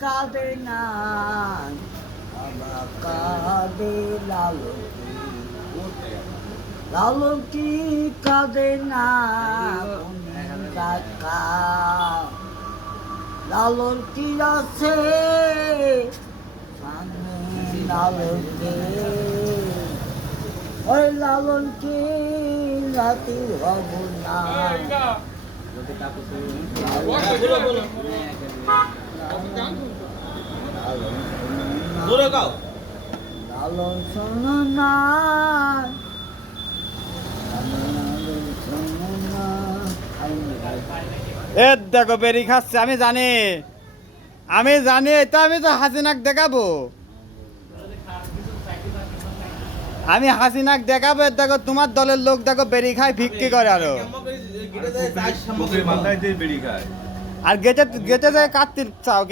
কাঁদে না বাবা কাঁদে লালন লালন কি কাঁদে না কাকা লালন কি আছে লালন কে ওই লালন কি রাতি হব না লালন শোনো না এ দেখো বেরি খাচ্ছে আমি জানি এটা আমি তো হাসিনাক দেখাবো দেখো তোমার দলের লোক দেখো বেরি খায় ভিক্ষি করে আরো আর গেটে যায় কাটতে চাও